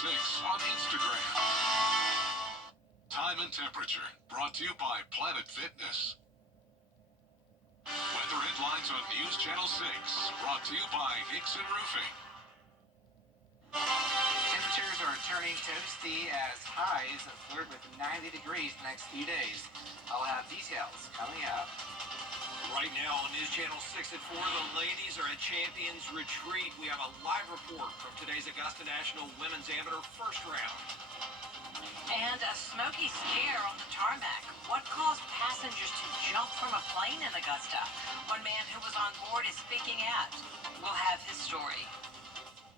6 on Instagram. Time and temperature brought to you by Planet Fitness. Weather headlines on News Channel 6 brought to you by Hickson Roofing. Temperatures are turning toasty as highs flirt with 90 degrees the next few days. I'll have details coming up. Right now on News Channel 6 at 4, the ladies are at Champions Retreat. We have a live report from today's Augusta National Women's Amateur first round. And a smoky scare on the tarmac. What caused passengers to jump from a plane in Augusta? One man who was on board is speaking out. We'll have his story.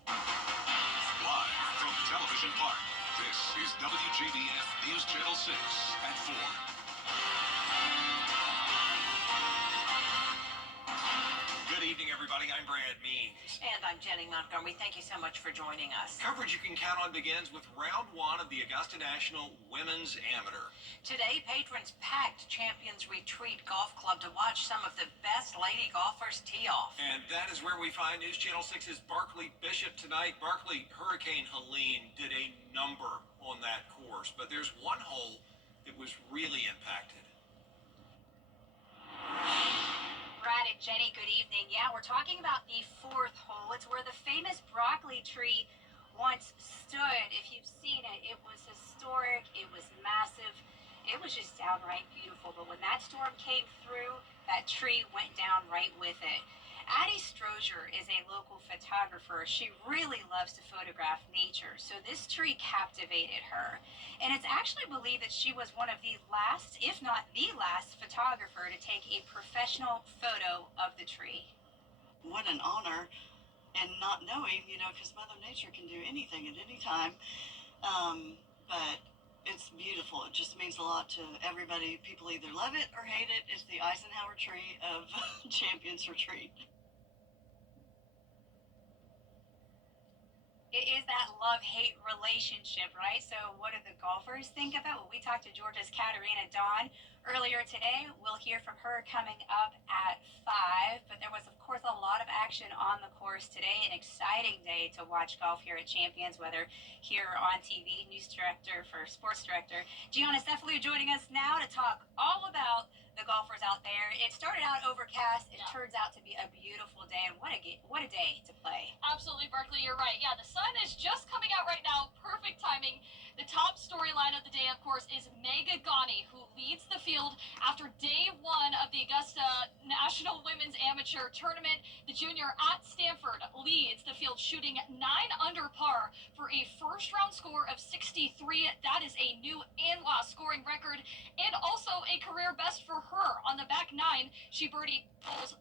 Live from Television Park, this is WJBF News Channel 6 at 4. Good evening, everybody. I'm Brad Means. And I'm Jenny Montgomery. Thank you so much for joining us. Coverage you can count on begins with round 1 of the Augusta National Women's Amateur. Today, patrons packed Champions Retreat Golf Club to watch some of the best lady golfers tee off. And that is where we find News Channel 6's Barkley Bishop tonight. Barkley, Hurricane Helene did a number on that course, but there's one hole that was really impacted. Brad and Jenny, good evening. Yeah, we're talking about the 4th hole. It's where the famous broccoli tree once stood. If you've seen it, it was historic. It was massive. It was just downright beautiful. But when that storm came through, that tree went down right with it. Addie Strozier is a local photographer. She really loves to photograph nature, so this tree captivated her. And it's actually believed that she was one of the last, if not the last, photographer to take a professional photo of the tree. What an honor, and not knowing, because Mother Nature can do anything at any time. But it's beautiful. It just means a lot to everybody. People either love it or hate it. It's the Eisenhower tree of Champions Retreat. It is that love-hate relationship, right? So what do the golfers think of it? Well, we talked to Georgia's Katarina Dawn earlier today. We'll hear from her coming up at 5. But there was, of course, a lot of action on the course today. An exciting day to watch golf here at Champions, whether here on TV. News director for sports director Gianna Cefalu joining us now to talk all about the golfers out there. It started out overcast. It turns out to be a beautiful day, and what a day to play. Absolutely, Berkeley, you're right. Yeah, the sun is just coming out right now. Perfect timing. The top storyline of the day, of course, is Megan Gawney, who leads the field after day 1 of the Augusta National Women's Amateur Tournament. The junior at Stanford leads the field, shooting 9 under par for a first-round score of 63. That is a new in-law scoring record, and also a career best for her. On the back 9, she birdied holes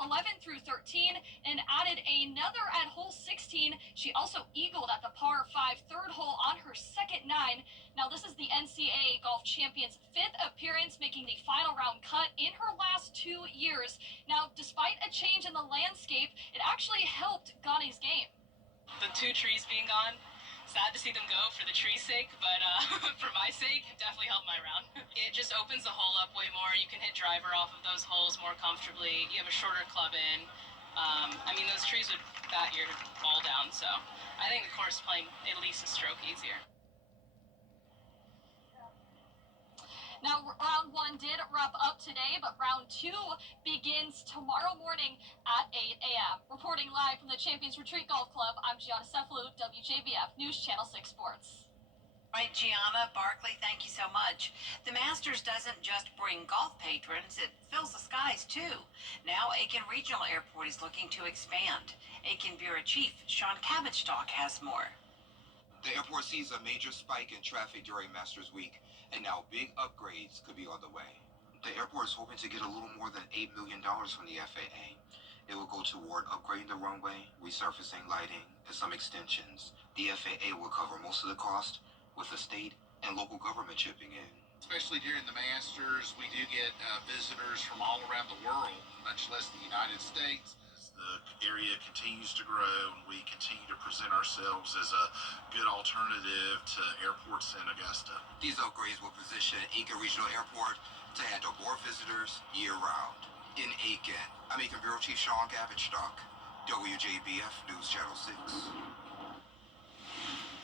11 through 13 and added another at hole 16. She also eagled at the par 5 third hole on her second 9. Now, this is the NCAA Golf Champions' 5th appearance, making the final round cut in her last 2 years. Now, despite a change in the landscape, it actually helped Gawney's game. The 2 trees being gone, sad to see them go for the tree's sake, but for my sake, it definitely helped my round. It just opens the hole up way more. You can hit driver off of those holes more comfortably. You have a shorter club in. Those trees would bat your ball down, so I think the course is playing at least a stroke easier. Now, round 1 did wrap up today, but round 2 begins tomorrow morning at 8 a.m. Reporting live from the Champions Retreat Golf Club, I'm Gianna Cefalu, WJBF News Channel 6 Sports. All right, Gianna, Barkley, thank you so much. The Masters doesn't just bring golf patrons, it fills the skies too. Now Aiken Regional Airport is looking to expand. Aiken Bureau Chief Sean Cabotstock has more. The airport sees a major spike in traffic during Masters Week, and now big upgrades could be on the way. The airport is hoping to get a little more than $8 million from the FAA. It will go toward upgrading the runway, resurfacing lighting, and some extensions. The FAA will cover most of the cost, with the state and local government chipping in. Especially during the Masters, we do get visitors from all around the world, much less the United States. As the area continues to grow, and we continue to present ourselves as a good alternative to airports in Augusta. These upgrades will position Aiken Regional Airport to handle more visitors year-round. In Aiken, I'm Aiken Bureau Chief Sean Cabotstock, WJBF News Channel 6.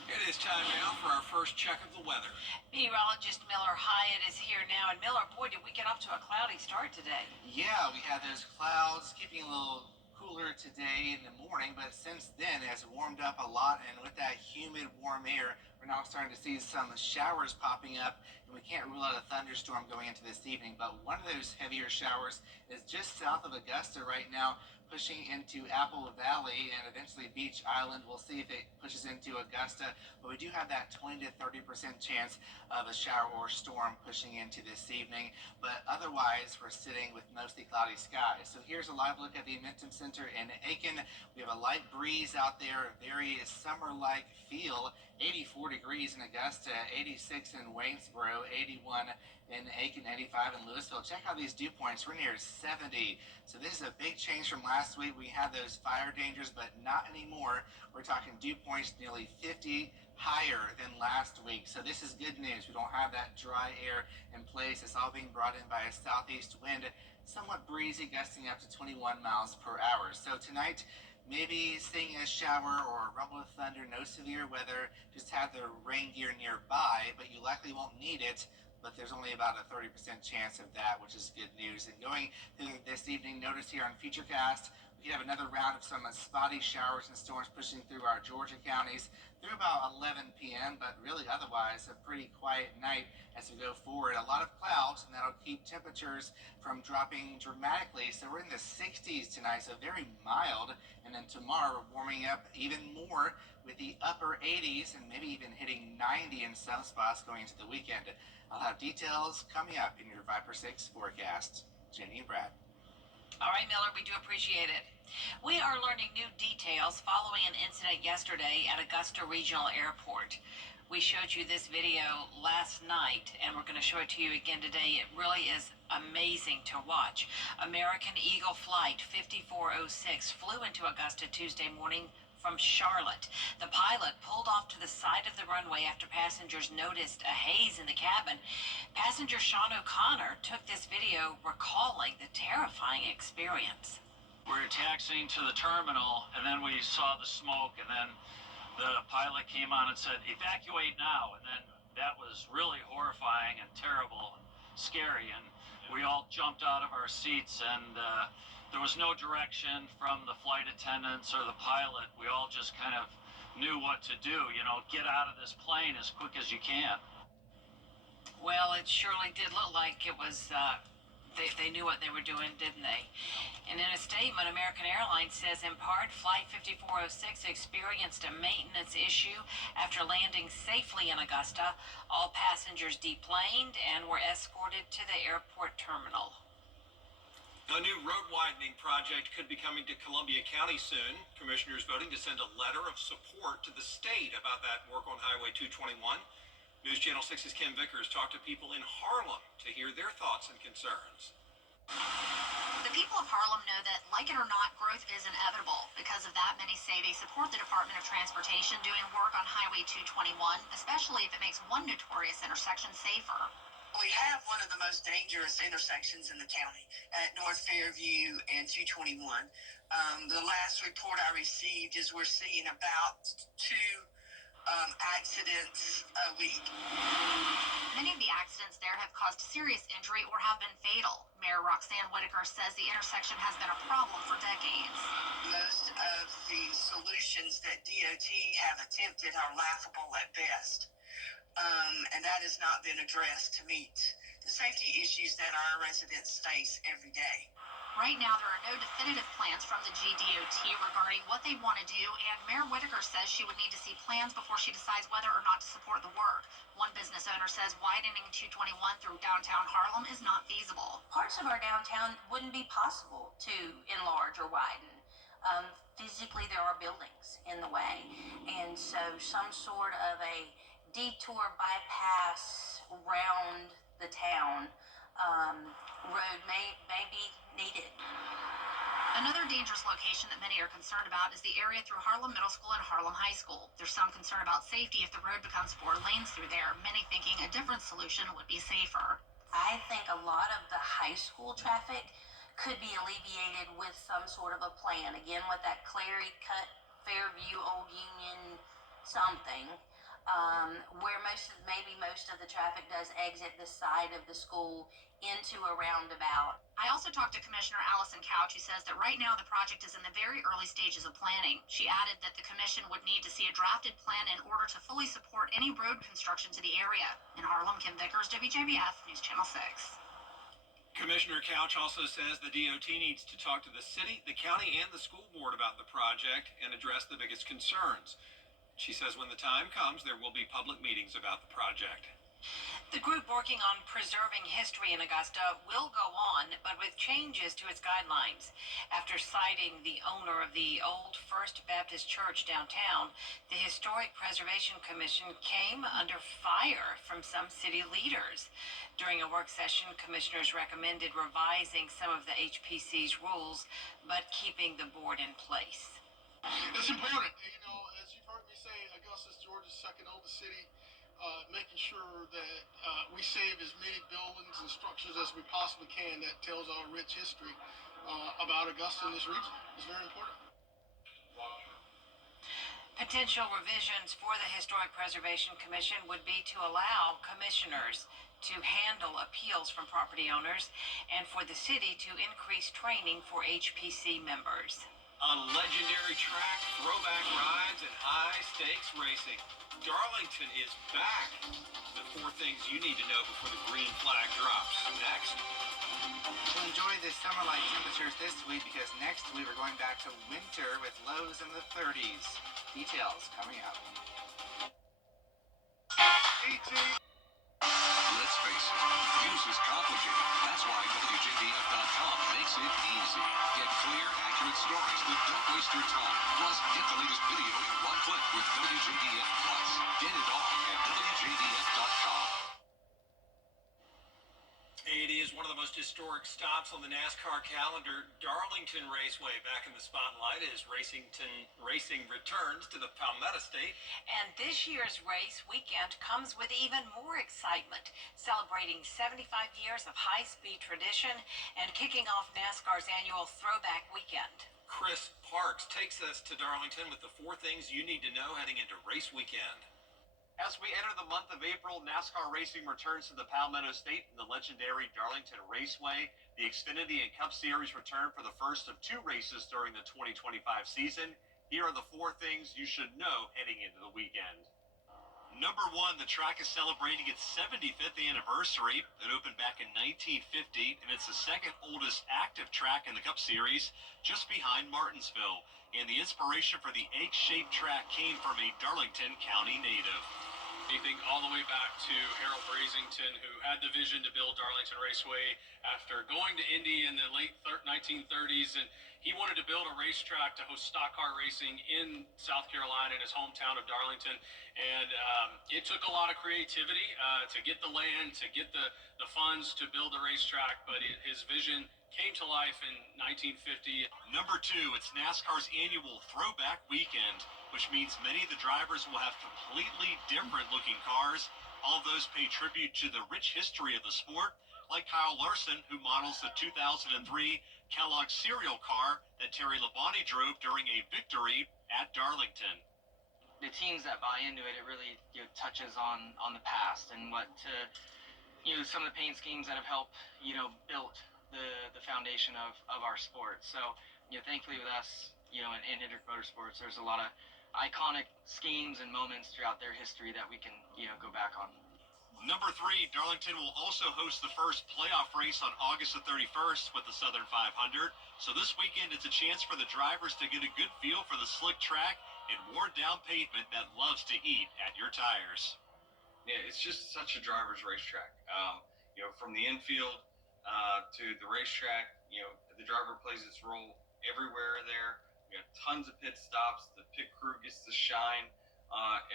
It It is time now for our first check of the weather. Meteorologist Miller Hyatt is here now. And Miller, boy, did we get off to a cloudy start today. Yeah, we had those clouds keeping a little cooler today in the morning, but since then it has warmed up a lot, and with that humid, warm air, we're now starting to see some showers popping up, and we can't rule out a thunderstorm going into this evening. But one of those heavier showers is just south of Augusta right now, pushing into Apple Valley and eventually Beach Island. We'll see if it pushes into Augusta, but we do have that 20 to 30% chance of a shower or storm pushing into this evening. But otherwise, we're sitting with mostly cloudy skies. So here's a live look at the Amentum Center in Aiken. We have a light breeze out there, very summer-like feel. 84 degrees in Augusta, 86 in Waynesboro, 81 in Aiken, 85 in Louisville. Check out these dew points. We're near 70. So this is a big change from last week. We had those fire dangers, but not anymore. We're talking dew points nearly 50 higher than last week. So this is good news. We don't have that dry air in place. It's all being brought in by a southeast wind, somewhat breezy, gusting up to 21 miles per hour. So tonight, maybe seeing a shower or a rumble of thunder, no severe weather. Just have the rain gear nearby, but you likely won't need it. But there's only about a 30% chance of that, which is good news. And going through this evening, notice here on Futurecast, we could have another round of some spotty showers and storms pushing through our Georgia counties through about 11 p.m., but really otherwise a pretty quiet night as we go forward. A lot of clouds, and that'll keep temperatures from dropping dramatically. So we're in the 60s tonight, so very mild. And then tomorrow we're warming up even more with the upper 80s and maybe even hitting 90 in some spots going into the weekend. I'll have details coming up in your 5 for 6 forecast. Jenny and Brad. All right, Miller, we do appreciate it. We are learning new details following an incident yesterday at Augusta Regional Airport. We showed you this video last night, and we're going to show it to you again today. It really is amazing to watch. American Eagle Flight 5406 flew into Augusta Tuesday morning from Charlotte. The pilot pulled off to the side of the runway after passengers noticed a haze in the cabin. Passenger Sean O'Connor took this video, recalling the terrifying experience. We're taxiing to the terminal, and then we saw the smoke, and then the pilot came on and said, "Evacuate now." And then that was really horrifying and terrible and scary, and we all jumped out of our seats, and there was no direction from the flight attendants or the pilot. We all just kind of knew what to do, get out of this plane as quick as you can. Well, it surely did look like it was, they knew what they were doing, didn't they? And in a statement, American Airlines says in part, Flight 5406 experienced a maintenance issue after landing safely in Augusta. All passengers deplaned and were escorted to the airport terminal. A new road widening project could be coming to Columbia County soon. Commissioners voting to send a letter of support to the state about that work on Highway 221. News Channel 6's Kim Vickers talked to people in Harlem to hear their thoughts and concerns. The people of Harlem know that, like it or not, growth is inevitable. Because of that, many say they support the Department of Transportation doing work on Highway 221, especially if it makes one notorious intersection safer. We have one of the most dangerous intersections in the county at North Fairview and 221. The last report I received is we're seeing about 2 accidents a week. Many of the accidents there have caused serious injury or have been fatal. Mayor Roxanne Whitaker says the intersection has been a problem for decades. Most of the solutions that DOT have attempted are laughable at best. And that has not been addressed to meet the safety issues that our residents face every day. Right now, there are no definitive plans from the GDOT regarding what they want to do, and Mayor Whitaker says she would need to see plans before she decides whether or not to support the work. One business owner says widening 221 through downtown Harlem is not feasible. Parts of our downtown wouldn't be possible to enlarge or widen. Physically, there are buildings in the way, and so some sort of a detour bypass around the town road may be needed. Another dangerous location that many are concerned about is the area through Harlem Middle School and Harlem High School. There's some concern about safety if the road becomes 4 lanes through there, many thinking a different solution would be safer. I think a lot of the high school traffic could be alleviated with some sort of a plan. Again, with that Clary Cut, Fairview, Old Union, something. where maybe most of the traffic does exit the side of the school into a roundabout. I also talked to Commissioner Allison Couch, who says that right now the project is in the very early stages of planning. She added that the commission would need to see a drafted plan in order to fully support any road construction to the area. In Harlem, Kim Vickers, WJBF, News Channel 6. Commissioner Couch also says the DOT needs to talk to the city, the county, and the school board about the project and address the biggest concerns. She says when the time comes, there will be public meetings about the project. The group working on preserving history in Augusta will go on, but with changes to its guidelines. After citing the owner of the old First Baptist Church downtown, the Historic Preservation Commission came under fire from some city leaders. During a work session, commissioners recommended revising some of the HPC's rules, but keeping the board in place. It's important, as you've heard me say, Augusta's Georgia's second oldest city. Making sure that we save as many buildings and structures as we possibly can that tells our rich history about Augusta and this region. It's very important. Potential revisions for the Historic Preservation Commission would be to allow commissioners to handle appeals from property owners and for the city to increase training for HPC members. On legendary track, throwback rides, and high-stakes racing, Darlington is back. The 4 things you need to know before the green flag drops. Next. So enjoy the summer-like temperatures this week because next week we're going back to winter with lows in the 30s. Details coming up. Let's face it, news is complicated. That's why WJBF.com makes it easy. Get clear, accurate stories that don't waste your time. Plus, get the latest video in one click with WJBF Plus. Get it all at WJBF.com. It is one of the most historic stops on the NASCAR calendar. Darlington Raceway back in the spotlight as racing returns to the Palmetto State. And this year's race weekend comes with even more excitement, celebrating 75 years of high-speed tradition and kicking off NASCAR's annual Throwback Weekend. Chris Parks takes us to Darlington with the 4 things you need to know heading into race weekend. As we enter the month of April, NASCAR racing returns to the Palmetto State in the legendary Darlington Raceway. The Xfinity and Cup Series return for the first of 2 races during the 2025 season. Here are the 4 things you should know heading into the weekend. Number 1, the track is celebrating its 75th anniversary. It opened back in 1950, and it's the second oldest active track in the Cup Series, just behind Martinsville. And the inspiration for the egg-shaped track came from a Darlington County native. Anything all the way back to Harold Brasington, who had the vision to build Darlington Raceway after going to Indy in the late 1930s, and he wanted to build a racetrack to host stock car racing in South Carolina, in his hometown of Darlington. And it took a lot of creativity to get the land, to get the funds to build the racetrack, but his vision came to life in 1950. Number 2, it's NASCAR's annual Throwback Weekend, which means many of the drivers will have completely different looking cars. All of those pay tribute to the rich history of the sport, like Kyle Larson, who models the 2003 Kellogg cereal car that Terry Labonte drove during a victory at Darlington. The teams that buy into it, it really touches on the past and what some of the paint schemes that have helped built the foundation of our sport. So thankfully with us in Hendrick Motorsports, there's a lot of iconic schemes and moments throughout their history that we can go back on. Number 3, Darlington will also host the first playoff race on August the 31st with the Southern 500. So this weekend, it's a chance for the drivers to get a good feel for the slick track and worn down pavement that loves to eat at your tires. Yeah, it's just such a driver's racetrack. From the infield to the racetrack, the driver plays its role everywhere there. We got tons of pit stops. The pit crew gets to shine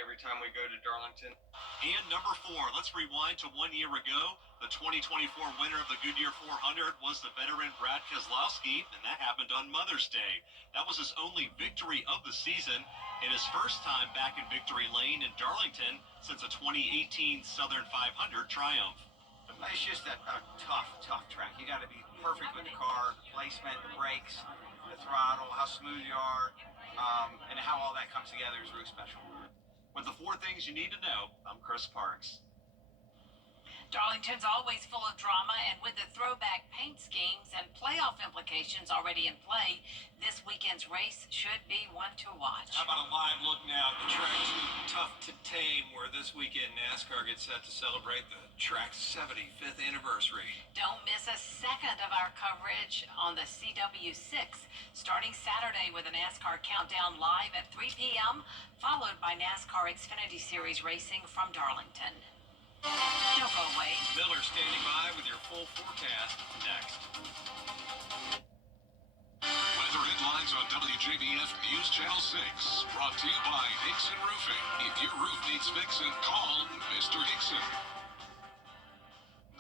every time we go to Darlington. And number 4, let's rewind to 1 year ago. The 2024 winner of the Goodyear 400 was the veteran Brad Keselowski, and that happened on Mother's Day. That was his only victory of the season and his first time back in victory lane in Darlington since a 2018 Southern 500 triumph. It's just a tough track. You got to be perfect with the car, the placement, the brakes, the throttle, how smooth you are, and how all that comes together is really special. With the 4 things you need to know, I'm Chris Parks. Darlington's always full of drama, and with the throwback paint schemes and playoff implications already in play, this weekend's race should be one to watch. How about a live look now at the track's Tough to Tame, where this weekend NASCAR gets set to celebrate the track's 75th anniversary. Don't miss a second of our coverage on the CW6, starting Saturday with a NASCAR countdown live at 3 p.m., followed by NASCAR Xfinity Series racing from Darlington. Don't go away. Miller standing by with your full forecast next. Weather headlines on WJBF News Channel 6. Brought to you by Hickson Roofing. If your roof needs fixing, call Mr. Hickson.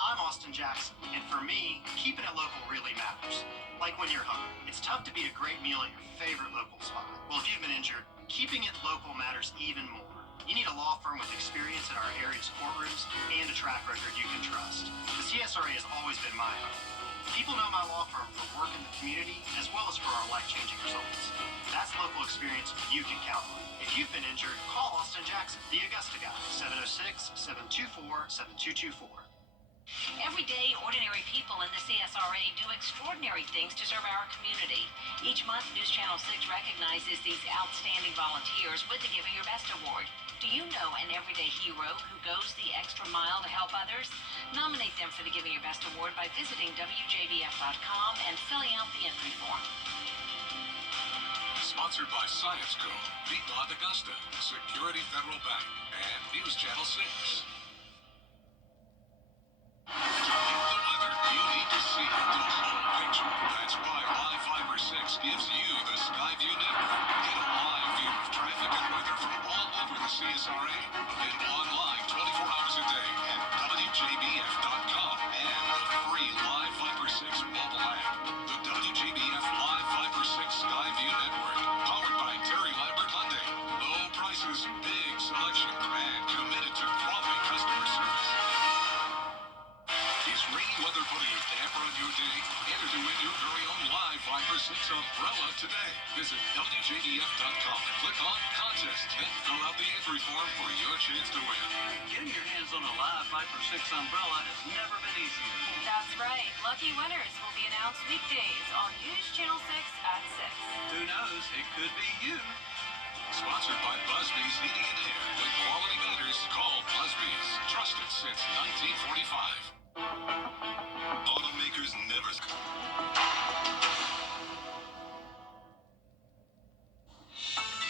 I'm Austin Jackson, and for me, keeping it local really matters. Like when you're hungry, it's tough to beat a great meal at your favorite local spot. Well, if you've been injured, keeping it local matters even more. You need a law firm with experience in our area's courtrooms and a track record you can trust. The CSRA has always been my home. People know my law firm for work in the community as well as for our life-changing results. That's local experience you can count on. If you've been injured, call Austin Jackson, the Augusta guy, 706-724-7224. Every day, ordinary people in the CSRA do extraordinary things to serve our community. Each month, News Channel 6 recognizes these outstanding volunteers with the Giving Your Best Award. Do you know an everyday hero who goes the extra mile to help others? Nominate them for the Giving Your Best Award by visiting WJBF.com and filling out the entry form. Sponsored by Science Co., Piedmont Augusta, Security Federal Bank, and News Channel 6. To get the weather you need to see the whole picture. That's why Live Fiber 6 gives you the Skyview network. Get a live view of traffic and weather from all over the CSRA. Available online 24 hours a day at WJBF.com and the free Live Fiber 6 mobile app. The WJBF Live Fiber 6 Skyview network. Powered by Terry Lambert Hyundai. Low prices, big selection, and committed to quality customer service. Is rainy weather putting a damper on your day? Enter to win your very own Live Fiber 6 umbrella today. Visit WJBF.com and click on Contest and fill out the entry form for your chance to win. Getting your hands on a Live Viper 6 umbrella has never been easier. That's right. Lucky winners will be announced weekdays on News Channel 6 at 6. Who knows? It could be you. Sponsored by Busby's Heating and Air. When quality matters, call Busby's. Trusted since 1945. Automakers never.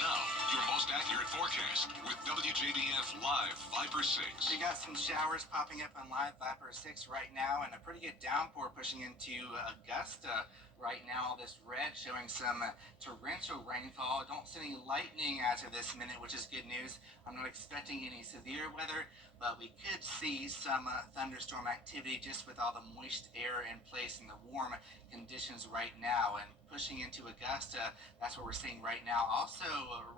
Now, your most accurate forecast with WJBF Live Viper 6. We got some showers popping up on Live Viper 6 right now, and a pretty good downpour pushing into Augusta right now. All this red showing some torrential rainfall. Don't see any lightning as of this minute, which is good news. I'm not expecting any severe weather, but we could see some thunderstorm activity just with all the moist air in place and the warm conditions right now. And pushing into Augusta, that's what we're seeing right now. Also,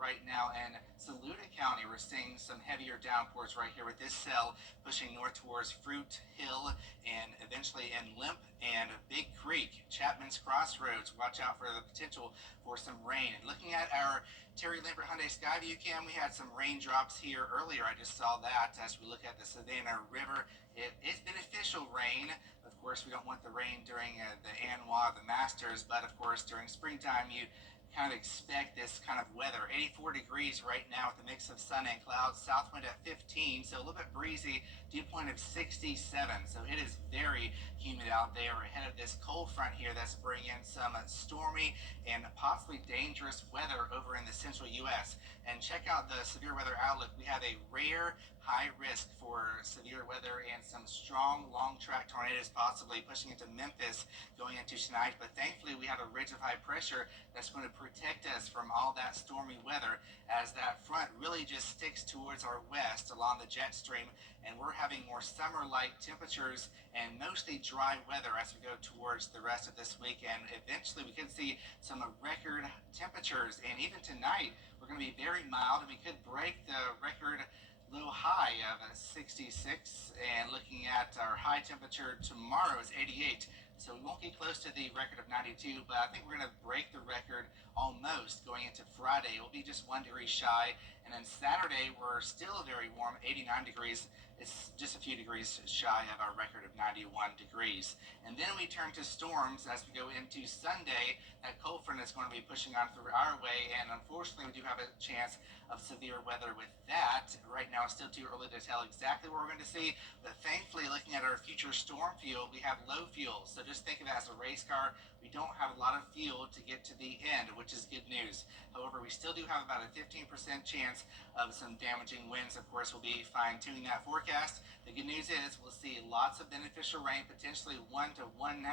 right now in Saluda County, we're seeing some heavier downpours right here with this cell pushing north towards Fruit Hill and eventually in Limp and Big Creek, Chapman's Crossroads. Watch out for the potential for some rain. And looking at our Terry Lambert Hyundai Skyview cam, we had some raindrops here earlier. I just saw that as we look at the Savannah River. It is beneficial rain. Of course, we don't want the rain during the ANWA, the Masters, but of course, during springtime, you kind of expect this kind of weather. 84 degrees right now with a mix of sun and clouds. South wind at 15, so a little bit breezy. Dew point of 67, so it is very humid out there. We're ahead of this cold front here that's bringing in some stormy and possibly dangerous weather over in the central U.S. And check out the severe weather outlook. We have a rare high risk for severe weather and some strong long track tornadoes possibly pushing into Memphis going into tonight. But thankfully we have a ridge of high pressure that's going to protect us from all that stormy weather as that front really just sticks towards our west along the jet stream, and we're having more summer-like temperatures and mostly dry weather as we go towards the rest of this week. And eventually we could see some record temperatures, and even tonight we're going to be very mild, and we could break the record low high of 66. And looking at but our high temperature tomorrow is 88. So we won't get close to the record of 92, but I think we're going to break the record almost going into Friday. It will be just 1 degree shy. And then Saturday, we're still very warm, 89 degrees. It's just a few degrees shy of our record of 91 degrees. And then we turn to storms as we go into Sunday. That cold front is going to be pushing on through our way, and unfortunately, we do have a chance of severe weather with that. Right now, it's still too early to tell exactly what we're going to see, but thankfully, looking at our future storm fuel, we have low fuel. So just think of it as a race car. We don't have a lot of fuel to get to the end, which is good news. However, we still do have about a 15% chance of some damaging winds. Of course, we'll be fine-tuning that forecast. The good news is we'll see lots of beneficial rain, potentially 1 to 1.5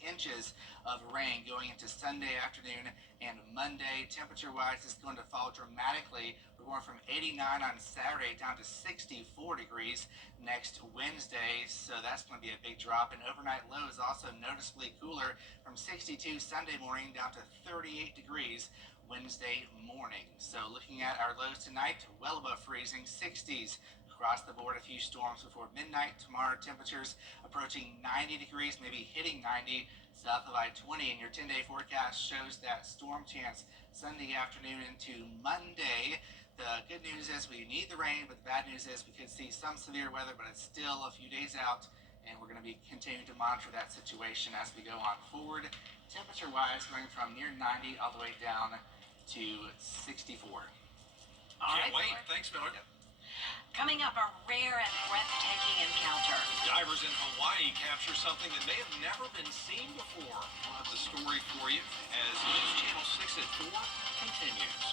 inches of rain going into Sunday afternoon and Monday. Temperature-wise, it's going to fall dramatically. We're going from 89 on Saturday down to 64 degrees next Wednesday, so that's going to be a big drop. And overnight low is also noticeably cooler, from 62 Sunday morning down to 38 degrees Wednesday morning. So looking at our lows tonight, well above freezing, 60s across the board. A few storms before midnight. Tomorrow, temperatures approaching 90 degrees, maybe hitting 90 south of I-20. And your 10-day forecast shows that storm chance Sunday afternoon into Monday. The good news is we need the rain, but the bad news is we could see some severe weather, but it's still a few days out, and we're going to be continuing to monitor that situation as we go on forward. Temperature-wise, going from near 90 all the way down to 64. Can't wait. Thanks, Miller. Yep. Coming up, a rare and breathtaking encounter. Divers in Hawaii capture something that may have never been seen before. We'll have the story for you as News Channel 6 at 4 continues.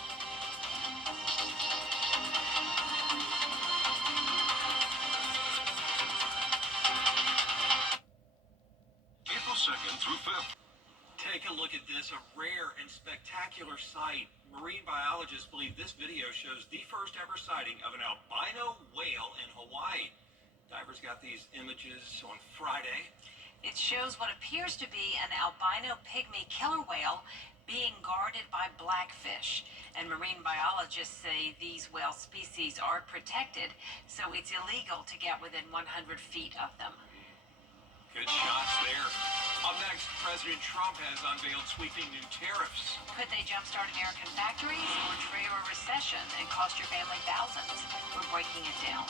April 2nd through 5th. Take a look at this, a rare and spectacular sight. Marine biologists believe this video shows the first ever sighting of an albino whale in Hawaii. Divers got these images on Friday. It shows what appears to be an albino pygmy killer whale being guarded by blackfish. And marine biologists say these whale species are protected, so it's illegal to get within 100 feet of them. Good shots there. Up next, President Trump has unveiled sweeping new tariffs. Could they jumpstart American factories or trigger a recession and cost your family thousands? We're breaking it down.